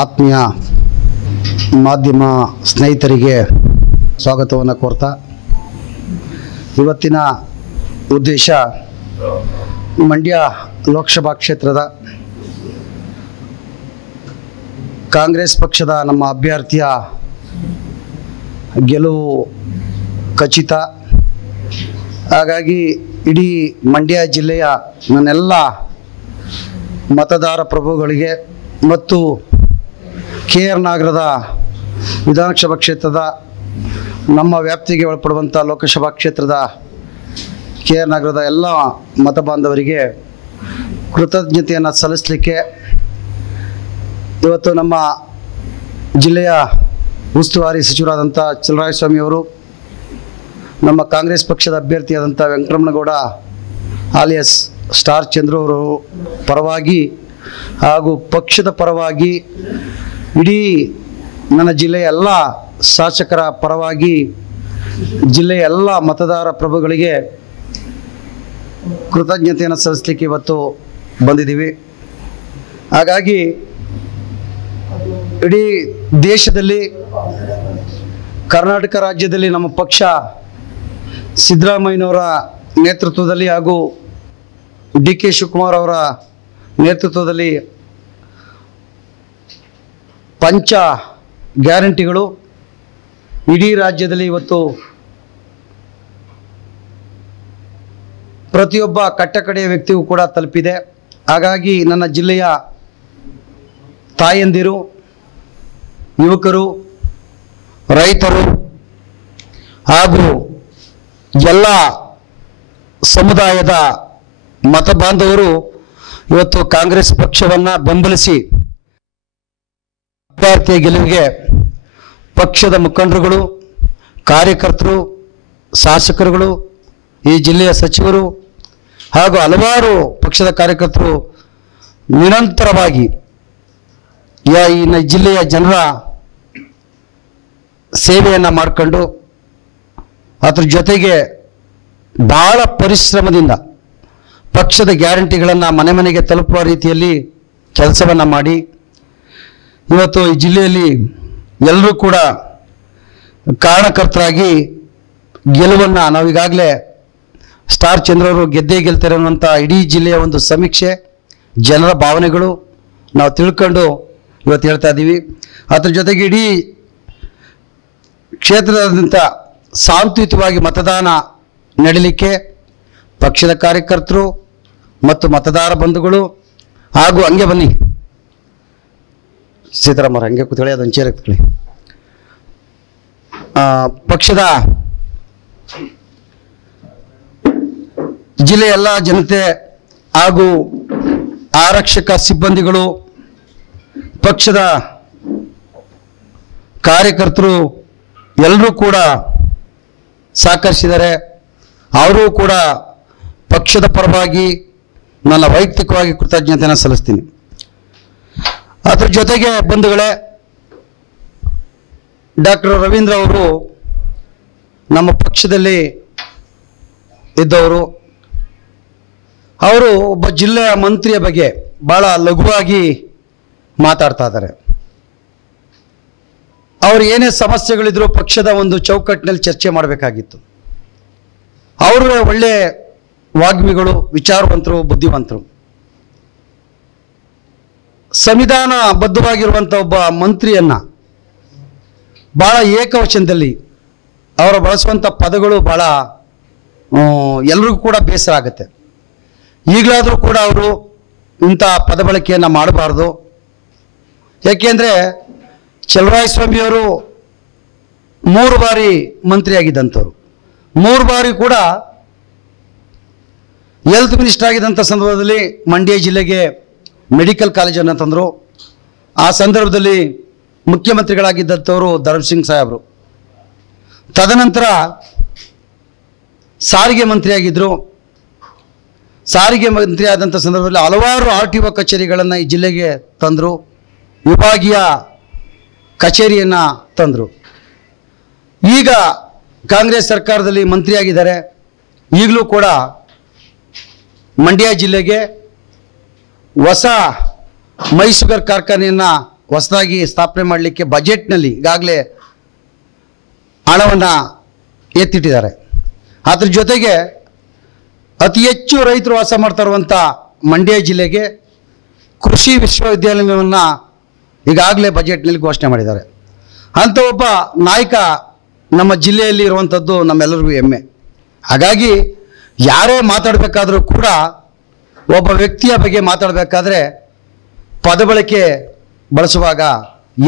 ಆತ್ಮೀಯ ಮಾಧ್ಯಮ ಸ್ನೇಹಿತರಿಗೆ ಸ್ವಾಗತವನ್ನು ಕೋರ್ತಾ ಇವತ್ತಿನ ಉದ್ದೇಶ ಮಂಡ್ಯ ಲೋಕಸಭಾ ಕ್ಷೇತ್ರದ ಕಾಂಗ್ರೆಸ್ ಪಕ್ಷದ ನಮ್ಮ ಅಭ್ಯರ್ಥಿಯ ಗೆಲುವು ಖಚಿತ. ಹಾಗಾಗಿ ಇಡೀ ಮಂಡ್ಯ ಜಿಲ್ಲೆಯ ನನ್ನೆಲ್ಲ ಮತದಾರ ಪ್ರಭುಗಳಿಗೆ ಮತ್ತು KR ನಗರದ ವಿಧಾನಸಭಾ ಕ್ಷೇತ್ರದ ನಮ್ಮ ವ್ಯಾಪ್ತಿಗೆ ಒಳಪಡುವಂಥ ಲೋಕಸಭಾ ಕ್ಷೇತ್ರದ KR ನಗರದ ಎಲ್ಲ ಮತ ಬಾಂಧವರಿಗೆ ಕೃತಜ್ಞತೆಯನ್ನು ಸಲ್ಲಿಸಲಿಕ್ಕೆ ಇವತ್ತು ನಮ್ಮ ಜಿಲ್ಲೆಯ ಉಸ್ತುವಾರಿ ಸಚಿವರಾದಂಥ ಚಲುವರಾಯಸ್ವಾಮಿಯವರು, ನಮ್ಮ ಕಾಂಗ್ರೆಸ್ ಪಕ್ಷದ ಅಭ್ಯರ್ಥಿಯಾದಂಥ ವೆಂಕಟರಮಣಗೌಡ ಆಲಿಯಸ್ ಸ್ಟಾರ್ ಚಂದ್ರು ಅವರು ಪರವಾಗಿ ಹಾಗೂ ಪಕ್ಷದ ಪರವಾಗಿ ಇಡೀ ನನ್ನ ಜಿಲ್ಲೆಯ ಎಲ್ಲ ಶಾಸಕರ ಪರವಾಗಿ ಜಿಲ್ಲೆಯ ಎಲ್ಲ ಮತದಾರ ಪ್ರಭುಗಳಿಗೆ ಕೃತಜ್ಞತೆಯನ್ನು ಸಲ್ಲಿಸಲಿಕ್ಕೆ ಇವತ್ತು ಬಂದಿದ್ದೀವಿ. ಹಾಗಾಗಿ ಇಡೀ ದೇಶದಲ್ಲಿ ಕರ್ನಾಟಕ ರಾಜ್ಯದಲ್ಲಿ ನಮ್ಮ ಪಕ್ಷ ಸಿದ್ದರಾಮಯ್ಯನವರ ನೇತೃತ್ವದಲ್ಲಿ ಹಾಗೂ DK ಶಿವಕುಮಾರ್ ಅವರ ನೇತೃತ್ವದಲ್ಲಿ ಪಂಚ ಗ್ಯಾರಂಟಿಗಳು ಇಡೀ ರಾಜ್ಯದಲ್ಲಿ ಇವತ್ತು ಪ್ರತಿಯೊಬ್ಬ ಕಟ್ಟಕಡೆಯ ವ್ಯಕ್ತಿಗೂ ಕೂಡ ತಲುಪಿದೆ. ಹಾಗಾಗಿ ನನ್ನ ಜಿಲ್ಲೆಯ ತಾಯಂದಿರು, ಯುವಕರು, ರೈತರು ಹಾಗೂ ಎಲ್ಲ ಸಮುದಾಯದ ಮತ ಬಾಂಧವರು ಇವತ್ತು ಕಾಂಗ್ರೆಸ್ ಪಕ್ಷವನ್ನು ಬೆಂಬಲಿಸಿ ಅಭ್ಯರ್ಥಿಯ ಗೆಲುವಿಗೆ ಪಕ್ಷದ ಮುಖಂಡರುಗಳು, ಕಾರ್ಯಕರ್ತರು, ಶಾಸಕರುಗಳು, ಈ ಜಿಲ್ಲೆಯ ಸಚಿವರು ಹಾಗೂ ಹಲವಾರು ಪಕ್ಷದ ಕಾರ್ಯಕರ್ತರು ನಿರಂತರವಾಗಿ ಈ ಜಿಲ್ಲೆಯ ಜನರ ಸೇವೆಯನ್ನು ಮಾಡಿಕೊಂಡು ಅದರ ಜೊತೆಗೆ ಬಹಳ ಪರಿಶ್ರಮದಿಂದ ಪಕ್ಷದ ಗ್ಯಾರಂಟಿಗಳನ್ನು ಮನೆ ಮನೆಗೆ ತಲುಪುವ ರೀತಿಯಲ್ಲಿ ಕೆಲಸವನ್ನು ಮಾಡಿ ಇವತ್ತು ಈ ಜಿಲ್ಲೆಯಲ್ಲಿ ಎಲ್ಲರೂ ಕೂಡ ಕಾರಣಕರ್ತರಾಗಿ ಗೆಲುವನ್ನು ನಾವೀಗಾಗಲೇ ಸ್ಟಾರ್ ಚಂದ್ರವರು ಗೆದ್ದೇ ಗೆಲ್ತಾರೆ ಅನ್ನುವಂಥ ಇಡೀ ಜಿಲ್ಲೆಯ ಒಂದು ಸಮೀಕ್ಷೆ, ಜನರ ಭಾವನೆಗಳು ನಾವು ತಿಳ್ಕೊಂಡು ಇವತ್ತು ಹೇಳ್ತಾ ಇದ್ದೀವಿ. ಅದರ ಜೊತೆಗೆ ಇಡೀ ಕ್ಷೇತ್ರದಾದ್ಯಂತ ಶಾಂತಿಯುತವಾಗಿ ಮತದಾನ ನಡೀಲಿಕ್ಕೆ ಪಕ್ಷದ ಕಾರ್ಯಕರ್ತರು ಮತ್ತು ಮತದಾರ ಬಂಧುಗಳು ಹಾಗೂ ಹಂಗೆ ಬನ್ನಿ ಸೀತಾರಾಮರ ಹಂಗೆ ಕೂತ್ಕೊಳ್ಳಿ, ಅದೊಂದು ಚೇರ್ ಎತ್ಕೊಳ್ಳಿ. ಪಕ್ಷದ ಜಿಲ್ಲೆಯ ಎಲ್ಲ ಜನತೆ ಹಾಗೂ ಆರಕ್ಷಕ ಸಿಬ್ಬಂದಿಗಳು, ಪಕ್ಷದ ಕಾರ್ಯಕರ್ತರು ಎಲ್ಲರೂ ಕೂಡ ಸಹಕರಿಸಿದ್ದಾರೆ. ಅವರು ಕೂಡ ಪಕ್ಷದ ಪರವಾಗಿ ನನ್ನ ವೈಯಕ್ತಿಕವಾಗಿ ಕೃತಜ್ಞತೆಯನ್ನು ಸಲ್ಲಿಸ್ತೀನಿ. ಅದರ ಜೊತೆಗೆ ಬಂಧುಗಳೇ, ಡಾಕ್ಟರ್ ರವೀಂದ್ರ ಅವರು ನಮ್ಮ ಪಕ್ಷದಲ್ಲಿ ಇದ್ದವರು. ಅವರು ಒಬ್ಬ ಜಿಲ್ಲೆಯ ಮಂತ್ರಿಯ ಬಗ್ಗೆ ಭಾಳ ಲಘುವಾಗಿ ಮಾತಾಡ್ತಾ ಇದ್ದಾರೆ. ಅವರು ಏನೇ ಸಮಸ್ಯೆಗಳಿದ್ರು ಪಕ್ಷದ ಒಂದು ಚೌಕಟ್ಟಿನಲ್ಲಿ ಚರ್ಚೆ ಮಾಡಬೇಕಾಗಿತ್ತು. ಅವರು ಒಳ್ಳೆ ವಾಗ್ಮಿಗಳು, ವಿಚಾರವಂತರು, ಬುದ್ಧಿವಂತರು. ಸಂವಿಧಾನ ಬದ್ಧವಾಗಿರುವಂಥ ಒಬ್ಬ ಮಂತ್ರಿಯನ್ನ ಭಾಳ ಏಕವಚನದಲ್ಲಿ ಅವರು ಬಳಸುವಂಥ ಪದಗಳು ಭಾಳ ಎಲ್ರಿಗೂ ಕೂಡ ಬೇಸರ ಆಗುತ್ತೆ. ಈಗಲಾದರೂ ಕೂಡ ಅವರು ಇಂಥ ಪದ ಬಳಕೆಯನ್ನು ಮಾಡಬಾರ್ದು. ಯಾಕೆಂದರೆ ಚಲುವರಾಯಸ್ವಾಮಿಯವರು 3 ಬಾರಿ ಮಂತ್ರಿಯಾಗಿದ್ದಂಥವ್ರು. 3 ಬಾರಿ ಕೂಡ ಹೆಲ್ತ್ ಮಿನಿಸ್ಟರ್ ಆಗಿದ್ದಂಥ ಸಂದರ್ಭದಲ್ಲಿ ಮಂಡ್ಯ ಜಿಲ್ಲೆಗೆ ಮೆಡಿಕಲ್ ಕಾಲೇಜನ್ನು ತಂದರು. ಆ ಸಂದರ್ಭದಲ್ಲಿ ಮುಖ್ಯಮಂತ್ರಿಗಳಾಗಿದ್ದಂಥವರು ಧರ್ಮಸಿಂಗ್ ಸಾಹೇಬರು. ತದನಂತರ ಸಾರಿಗೆ ಮಂತ್ರಿಯಾಗಿದ್ದರು. ಸಾರಿಗೆ ಮಂತ್ರಿ ಆದಂಥ ಸಂದರ್ಭದಲ್ಲಿ ಹಲವಾರು RTO ಕಚೇರಿಗಳನ್ನು ಈ ಜಿಲ್ಲೆಗೆ ತಂದರು. ವಿಭಾಗೀಯ ಕಚೇರಿಯನ್ನು ತಂದರು. ಈಗ ಕಾಂಗ್ರೆಸ್ ಸರ್ಕಾರದಲ್ಲಿ ಮಂತ್ರಿಯಾಗಿದ್ದಾರೆ. ಈಗಲೂ ಕೂಡ ಮಂಡ್ಯ ಜಿಲ್ಲೆಗೆ ಹೊಸ ಮೈಸೂಗರ್ ಕಾರ್ಖಾನೆಯನ್ನು ಹೊಸದಾಗಿ ಸ್ಥಾಪನೆ ಮಾಡಲಿಕ್ಕೆ ಬಜೆಟ್ನಲ್ಲಿ ಈಗಾಗಲೇ ಹಣವನ್ನು ಎತ್ತಿಟ್ಟಿದ್ದಾರೆ. ಅದ್ರ ಜೊತೆಗೆ ಅತಿ ಹೆಚ್ಚು ರೈತರು ವಾಸ ಮಾಡ್ತಾ ಇರುವಂಥ ಮಂಡ್ಯ ಜಿಲ್ಲೆಗೆ ಕೃಷಿ ವಿಶ್ವವಿದ್ಯಾಲಯವನ್ನು ಈಗಾಗಲೇ ಬಜೆಟ್ನಲ್ಲಿ ಘೋಷಣೆ ಮಾಡಿದ್ದಾರೆ. ಅಂಥ ಒಬ್ಬ ನಾಯಕ ನಮ್ಮ ಜಿಲ್ಲೆಯಲ್ಲಿ ಇರುವಂಥದ್ದು ನಮ್ಮೆಲ್ಲರಿಗೂ ಹೆಮ್ಮೆ. ಹಾಗಾಗಿ ಯಾರೇ ಮಾತಾಡಬೇಕಾದ್ರೂ ಕೂಡ ಒಬ್ಬ ವ್ಯಕ್ತಿಯ ಬಗ್ಗೆ ಮಾತಾಡಬೇಕಾದ್ರೆ ಪದ ಬಳಕೆ ಬಳಸುವಾಗ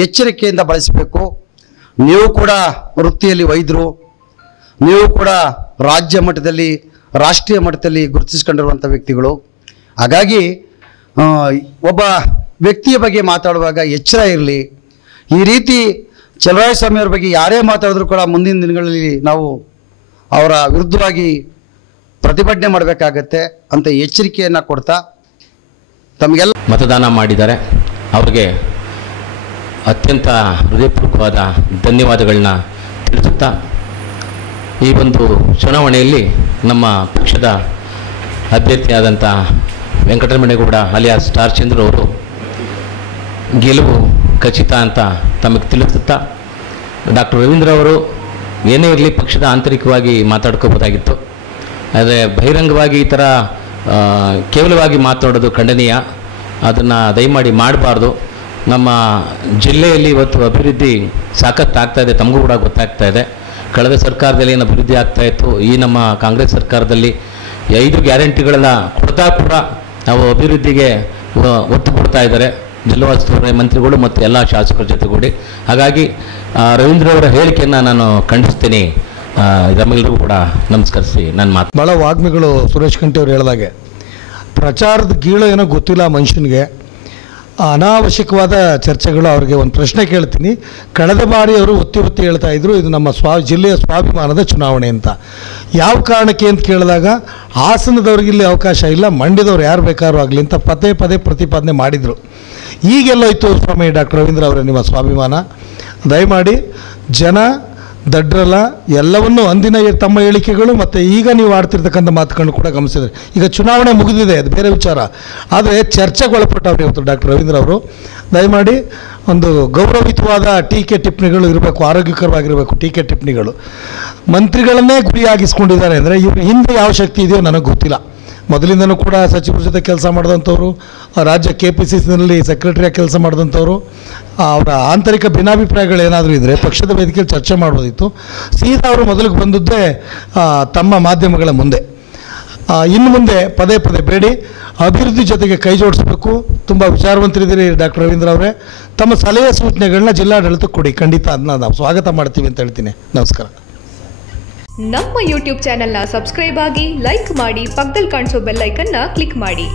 ಎಚ್ಚರಿಕೆಯಿಂದ ಬಳಸಬೇಕು. ನೀವು ಕೂಡ ವೃತ್ತಿಯಲ್ಲಿ ವೈದ್ಯರು, ನೀವು ಕೂಡ ರಾಜ್ಯ ಮಟ್ಟದಲ್ಲಿ ರಾಷ್ಟ್ರೀಯ ಮಟ್ಟದಲ್ಲಿ ಗುರುತಿಸ್ಕೊಂಡಿರುವಂಥ ವ್ಯಕ್ತಿಗಳು. ಹಾಗಾಗಿ ಒಬ್ಬ ವ್ಯಕ್ತಿಯ ಬಗ್ಗೆ ಮಾತಾಡುವಾಗ ಎಚ್ಚರ ಇರಲಿ. ಈ ರೀತಿ ಚಲುವರಾಯಸ್ವಾಮಿಯವ್ರ ಬಗ್ಗೆ ಯಾರೇ ಮಾತಾಡಿದ್ರು ಕೂಡ ಮುಂದಿನ ದಿನಗಳಲ್ಲಿ ನಾವು ಅವರ ವಿರುದ್ಧವಾಗಿ ಪ್ರತಿಭಟನೆ ಮಾಡಬೇಕಾಗತ್ತೆ ಅಂತ ಎಚ್ಚರಿಕೆಯನ್ನು ಕೊಡ್ತಾ ತಮಗೆಲ್ಲ ಮತದಾನ ಮಾಡಿದ್ದಾರೆ. ಅವರಿಗೆ ಅತ್ಯಂತ ಹೃದಯಪೂರ್ವಕವಾದ ಧನ್ಯವಾದಗಳನ್ನ ತಿಳಿಸುತ್ತಾ ಈ ಒಂದು ಚುನಾವಣೆಯಲ್ಲಿ ನಮ್ಮ ಪಕ್ಷದ ಅಭ್ಯರ್ಥಿಯಾದಂಥ ವೆಂಕಟರಮಣೇಗೌಡ ಅಲಿಯಾಸ್ ಸ್ಟಾರ್ ಚಂದ್ರ ಅವರು ಗೆಲುವು ಖಚಿತ ಅಂತ ತಮಗೆ ತಿಳಿಸುತ್ತಾ, ಡಾಕ್ಟರ್ ರವೀಂದ್ರ ಅವರು ಏನೇ ಇರಲಿ ಪಕ್ಷದ ಆಂತರಿಕವಾಗಿ ಮಾತಾಡ್ಕೋಬೋದಾಗಿತ್ತು. ಆದರೆ ಬಹಿರಂಗವಾಗಿ ಈ ಥರ ಕೇವಲವಾಗಿ ಮಾತಾಡೋದು ಖಂಡನೀಯ. ಅದನ್ನು ದಯಮಾಡಿ ಮಾಡಬಾರ್ದು. ನಮ್ಮ ಜಿಲ್ಲೆಯಲ್ಲಿ ಇವತ್ತು ಅಭಿವೃದ್ಧಿ ಸಾಕಷ್ಟು ಆಗ್ತಾಯಿದೆ, ತಮಗೂ ಕೂಡ ಗೊತ್ತಾಗ್ತಾ ಇದೆ. ಕಳೆದ ಸರ್ಕಾರದಲ್ಲಿ ಏನು ಅಭಿವೃದ್ಧಿ ಆಗ್ತಾಯಿತ್ತು, ಈ ನಮ್ಮ ಕಾಂಗ್ರೆಸ್ ಸರ್ಕಾರದಲ್ಲಿ 5 ಗ್ಯಾರಂಟಿಗಳನ್ನ ಕೊಡ್ತಾ ಕೂಡ ನಾವು ಅಭಿವೃದ್ಧಿಗೆ ಒತ್ತು ಕೊಡ್ತಾ ಇದ್ದಾರೆ ಜಿಲ್ಲಾ ಉಸ್ತುವಾರಿ ಮಂತ್ರಿಗಳು ಮತ್ತು ಎಲ್ಲ ಶಾಸಕರ ಜೊತೆಗೂಡಿ. ಹಾಗಾಗಿ ರವೀಂದ್ರ ಅವರ ಹೇಳಿಕೆಯನ್ನು ನಾನು ಖಂಡಿಸ್ತೀನಿ. ನಮ್ಮೆಲ್ಲರಿಗೂ ಕೂಡ ನಮಸ್ಕರಿಸಿ ನನ್ನ ಮಾತು. ಭಾಳ ವಾಗ್ಮಿಗಳು ಸುರೇಶ್ ಕಂಠಿ ಅವರು ಹೇಳಿದಾಗೆ ಪ್ರಚಾರದ ಗೀಳು ಏನೋ ಗೊತ್ತಿಲ್ಲ ಮನುಷ್ಯನಿಗೆ. ಅನಾವಶ್ಯಕವಾದ ಚರ್ಚೆಗಳು. ಅವ್ರಿಗೆ ಒಂದು ಪ್ರಶ್ನೆ ಕೇಳ್ತೀನಿ. ಕಳೆದ ಬಾರಿ ಅವರು ಒತ್ತಿ ಹೇಳ್ತಾ ಇದ್ರು ಇದು ನಮ್ಮ ಜಿಲ್ಲೆಯ ಸ್ವಾಭಿಮಾನದ ಚುನಾವಣೆ ಅಂತ. ಯಾವ ಕಾರಣಕ್ಕೆ ಅಂತ ಕೇಳಿದಾಗ ಹಾಸನದವ್ರಿಗೆ ಇಲ್ಲಿ ಅವಕಾಶ ಇಲ್ಲ, ಮಂಡ್ಯದವ್ರು ಯಾರು ಬೇಕಾದ್ರೂ ಆಗಲಿ ಅಂತ ಪದೇ ಪ್ರತಿಪಾದನೆ ಮಾಡಿದರು. ಈಗೆಲ್ಲೋಯ್ತು ಸ್ವಾಮಿ ಡಾಕ್ಟರ್ ರವೀಂದ್ರ ಅವರೇ ನಿಮ್ಮ ಸ್ವಾಭಿಮಾನ? ದಯಮಾಡಿ ಜನ ದಡ್ರಲ್ಲ, ಎಲ್ಲವನ್ನೂ ಅಂದಿನ ತಮ್ಮ ಹೇಳಿಕೆಗಳು ಮತ್ತು ಈಗ ನೀವು ಆಡ್ತಿರ್ತಕ್ಕಂಥ ಮಾತುಗಳನ್ನು ಕೂಡ ಗಮನಿಸಿದ್ರೆ. ಈಗ ಚುನಾವಣೆ ಮುಗಿದಿದೆ, ಅದು ಬೇರೆ ವಿಚಾರ. ಆದರೆ ಚರ್ಚೆಗೊಳಪಟ್ಟವ್ರು ಇವತ್ತು ಡಾಕ್ಟರ್ ರವೀಂದ್ರ ಅವರು. ದಯಮಾಡಿ ಒಂದು ಗೌರವಯುತವಾದ ಟೀಕೆ ಟಿಪ್ಪಣಿಗಳು ಇರಬೇಕು, ಆರೋಗ್ಯಕರವಾಗಿರಬೇಕು ಟೀಕೆ ಟಿಪ್ಪಣಿಗಳು. ಮಂತ್ರಿಗಳನ್ನೇ ಗುರಿಯಾಗಿಸ್ಕೊಂಡಿದ್ದಾರೆ ಅಂದರೆ ಇವರು ಹಿಂದೆ ಯಾವ ಶಕ್ತಿ ಇದೆಯೋ ನನಗೆ ಗೊತ್ತಿಲ್ಲ. ಮೊದಲಿಂದನೂ ಕೂಡ ಸಚಿವರ ಜೊತೆ ಕೆಲಸ ಮಾಡಿದಂಥವ್ರು, ರಾಜ್ಯ KPCCನಲ್ಲಿ ಸೆಕ್ರೆಟರಿಯಾಗಿ ಕೆಲಸ ಮಾಡಿದಂಥವ್ರು. ಅವರ ಆಂತರಿಕ ಭಿನ್ನಾಭಿಪ್ರಾಯಗಳು ಏನಾದರೂ ಇದ್ದರೆ ಪಕ್ಷದ ವೇದಿಕೆಯಲ್ಲಿ ಚರ್ಚೆ ಮಾಡ್ಬೋದಿತ್ತು. ಸೀದಾ ಅವರು ಮೊದಲಿಗೆ ಬಂದದ್ದೇ ತಮ್ಮ ಮಾಧ್ಯಮಗಳ ಮುಂದೆ. ಇನ್ನು ಮುಂದೆ ಪದೇ ಬೇಡಿ ಅಭಿವೃದ್ಧಿ ಜೊತೆಗೆ ಕೈ ಜೋಡಿಸಬೇಕು. ತುಂಬ ವಿಚಾರವಂತರಿದ್ದೀರಿ ಡಾಕ್ಟರ್ ರವೀಂದ್ರ ಅವರೇ. ತಮ್ಮ ಸಲಹೆ ಸೂಚನೆಗಳನ್ನ ಜಿಲ್ಲಾಡಳಿತಕ್ಕೆ ಕೊಡಿ, ಖಂಡಿತ ಅದನ್ನ ನಾವು ಸ್ವಾಗತ ಮಾಡ್ತೀವಿ ಅಂತ ಹೇಳ್ತೀನಿ. ನಮಸ್ಕಾರ. ನಮ್ಮ ಯೂಟ್ಯೂಬ್ ಚಾನೆಲ್ನ ಸಬ್ಸ್ಕ್ರೈಬ್ ಆಗಿ, ಲೈಕ್ ಮಾಡಿ, ಪಕ್ಕದಲ್ಲಿ ಕಾಣಿಸೋ ಬೆಲ್ ಐಕನ್ನ ಕ್ಲಿಕ್ ಮಾಡಿ.